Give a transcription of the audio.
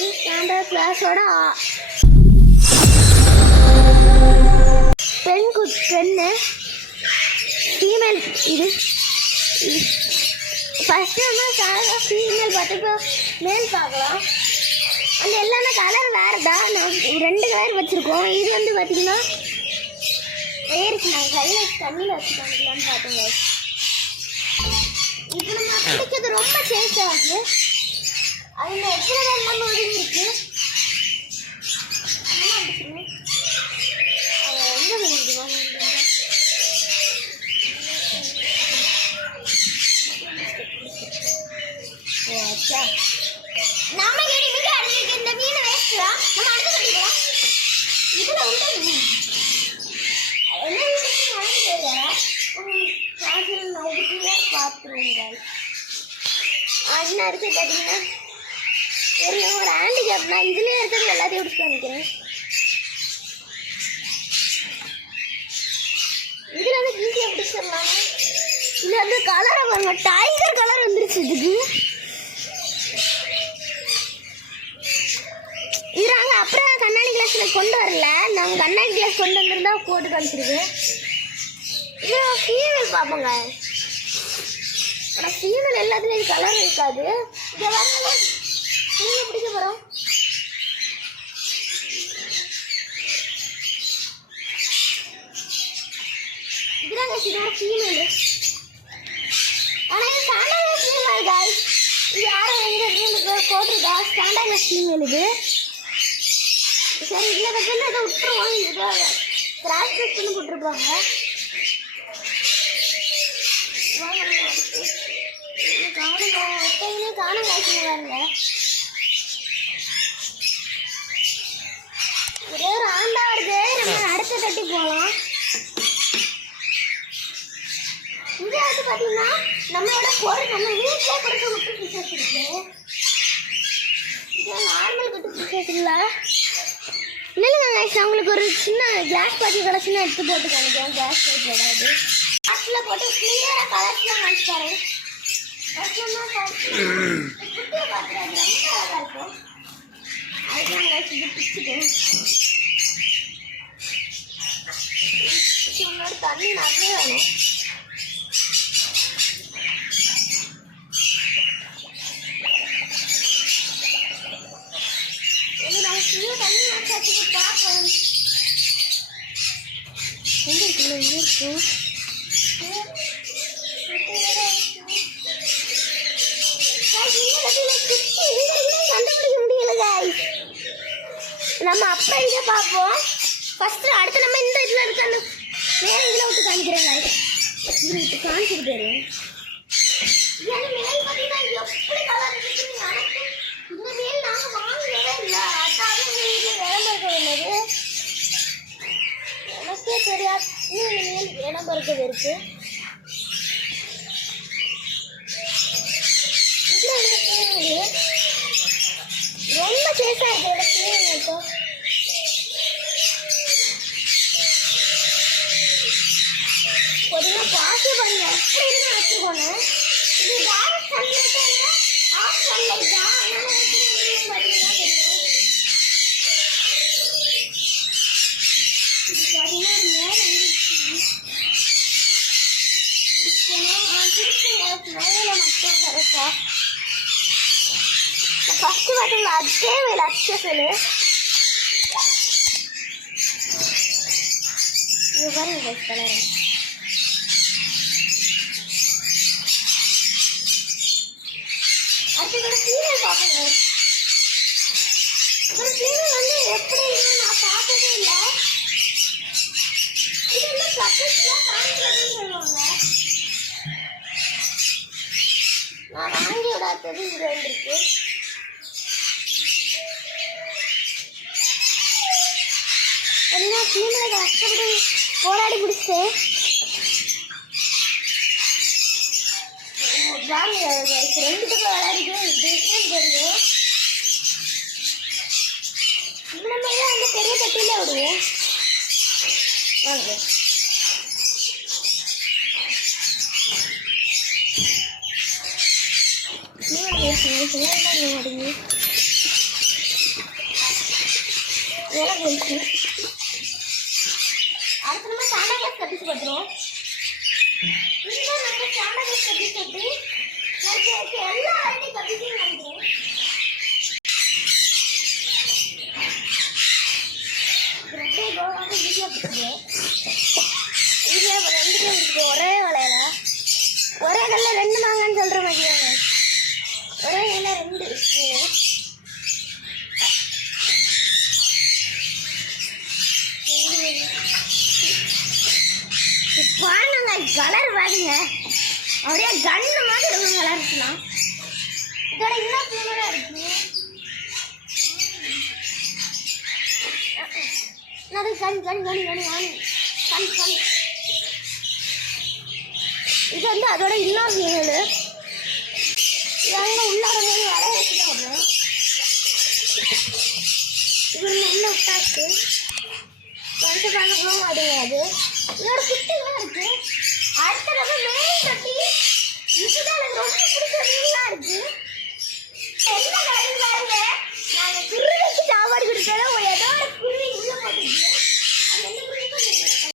Standard கிளாஸோட பெண்ணு female. இது ஃபஸ்ட்டு நம்ம ஃபீமேல் பார்த்து இப்போ மேல் பார்க்கலாம். அந்த எல்லாமே கலர் வேறு தான். நான் 2 கலர் வச்சுருக்கோம். இது வந்து பார்த்திங்கன்னா ஏறிச்சு. நாங்கள் கையில் தண்ணியில் வச்சு காமிக்கலான்னு பார்த்தோங்க. இப்போ நம்ம பிடிக்கிறது ரொம்ப சேஞ்ச் ஆகுது. அதில் எத்தனை நம்ம ஒதுங்கி இருக்கு. நாம இனிமேல் அடுத்து இந்த மீனை வேஸ்ட்லாம் நம்ம அடுத்து கட்டிக்கலாம். இதுல வந்து பாத்துருங்க. என்ன இருக்கு பார்த்தீங்கன்னா ஒரு ஹேண்டிகேப்னா இதுலேயே இருக்கிறது எல்லாத்தையும் எடுத்து காமிக்கிறேன். இதில் வந்து ஈஸியாக பிடிச்சிடலாம். இதில் வந்து கலரை பாருங்க, டைகர் கலர் வந்துருச்சு. இதுக்கு இது நாங்கள் அப்புறம் கண்ணாடி கிளாஸில் கொண்டு வரல. நாங்கள் கண்ணாடி கிளாஸ் கொண்டு வந்திருந்தா போட்டு காமிச்சிருக்கேன். இது ஃபீமேல் பார்ப்போங்க. ஆனால் ஃபீமேல் எல்லாத்துலேயும் கலர் இருக்காது. இதை வரல நீங்கள் பிடிக்க போகிறோம். இதுதான் இதோட ஃபீமேலு. ஆனால் இது ஸ்டாண்டர்ட் ஃபீமேல் காய். இது யாரும் எங்கே போட்டிருக்கா ஸ்டாண்டர்ட் ஃபீமேல். இது சரி இதில் பற்றி இதை விட்டுருவோம். இதை கிராஸ் டெஸ்ட்னு போட்டிருப்பாங்க. காணும் காய்ச்சிங்க பாருங்க. ஒரே ஒரு ஆண்டா வருது. நம்ம அடுத்த தட்டி போகலாம். இது வந்து பார்த்தீங்கன்னா நம்மளோட பொருள் நம்ம வீட்டிலே கொடுக்க விட்டு பிசஸ் இருக்கு. இது நார்மல் கட்டு பிசஸ் இல்லை. இல்லைங்க உங்களுக்கு ஒரு சின்ன கிளாஸ் பாட்டில் கிடச்சுன்னா எடுத்து போட்டு காமிக்கிறேன். கேஸ் போட்டு ஏதாவது கிளாஸில் போட்டு கிளியராக கலர்ஸ்லாம் காமிச்சு தரேன். குட்டியை பார்த்துறாங்க, ரொம்ப அழகாக இருக்கும். அதுதான் வச்சு பிடிச்சிட்டேன். முன்னாடி தண்ணி நிறைய வேணும். தண்ணி வச்சாச்சு பார்ப்போம். எங்கே இருக்குல்ல இங்கே இருக்கும். கண்டுபிடிக்க முடியல காய். நம்ம அப்பா இதை பார்ப்போம். ஃபஸ்ட்டு அடுத்து நம்ம இந்த இதில் இருக்க அந்த வேற இதில் விட்டு காமிக்கிறேன் காய். இதில் விட்டு காமிச்சிட்டு போயிடுவேன். ஏன்னா மேல் பார்த்தீங்கன்னா எப்படி கலர் இருக்குன்னு எனக்கு இந்த மேல் நாங்கள் வாங்கவே இல்லை. அதாவது எங்கள் வீட்டில் விளம்பரம் உள்ளது எனக்கே தெரியாது. இன்னும் மேல் விளம்பரத்தில் இருக்குது. ரொம்ப சேஸா இருக்கு. கொஞ்சம் பாசி பண்ணுங்க. எப்படி இருக்கு வச்சுக்கோங்க. இது டைரக்ட் சன்லைட் ஆஃப் சன்லைட் தான். அதனால பார்த்தீங்கன்னா தெரியும். இது பார்த்தீங்கன்னா மேலே மேலே மட்டும் கரெக்டா. ஃபஸ்ட்டு பார்த்தீங்களா அதே வேலை அச்ச சொல்லு. இது பாருங்க கலர். அடுத்த சீரியல் பார்ப்போங்க. ஒரு சீரியல் வந்து எப்படி இருக்குன்னு நான் பார்த்ததே இல்லை. இது வந்து ப்ளக்கஸ்லாம் காமிக்கிறதுன்னு சொல்லுவாங்க. நான் வாங்கி விடாதது இது வந்துருக்கு. எல்லாம் ஃபீமேல் கஷ்டப்பட்டு போராடி பிடிச்சிட்டு ரெண்டுத்துக்குள்ள விளையாடிட்டு டிஃப்ரெண்ட் தெரியும். இந்த மாதிரி தான் அந்த பெரிய கட்டியில் விடுவோம். வாங்க மேலே போயிடுச்சு. அடுத்த நம்ம சாண்டா கிளாஸ் கட்டிச்சு பார்த்துருவோம். இதுதான் நம்ம சாண்டா கிளாஸ் கட்டி கட்டி எல்லா ஐடியும் கட்டிச்சுன்னு நினைக்கிறேன். ரெண்டே கோவாக வீட்டில் பிடிக்குது. வீட்டில் ரெண்டு பேர் இருக்குது ஒரே வலையில. ஒரே கல்ல ரெண்டு மாங்கன்னு சொல்கிற மாதிரி தாங்க. ஒரே கல்ல ரெண்டு பாருங்க கலர் பாருங்க. அப்படியே கண்ணு மாதிரி இருக்கும் கலர் இருக்கலாம். இதோட இன்னும் ஃப்ளேவராக இருக்கு. அது கண் இது வந்து அதோட இன்னொரு ஃப்ளேவர். இது அங்கே உள்ளார மாதிரி வளைய வச்சு தான் வரும். இது உள்ள விட்டாச்சு வந்து பார்க்கணும். அது இதோட குட்டிலாம் இருக்கு. அடுத்த நம்ம மெயின் கட்டி இதுதான் எனக்கு ரொம்ப பிடிச்சது.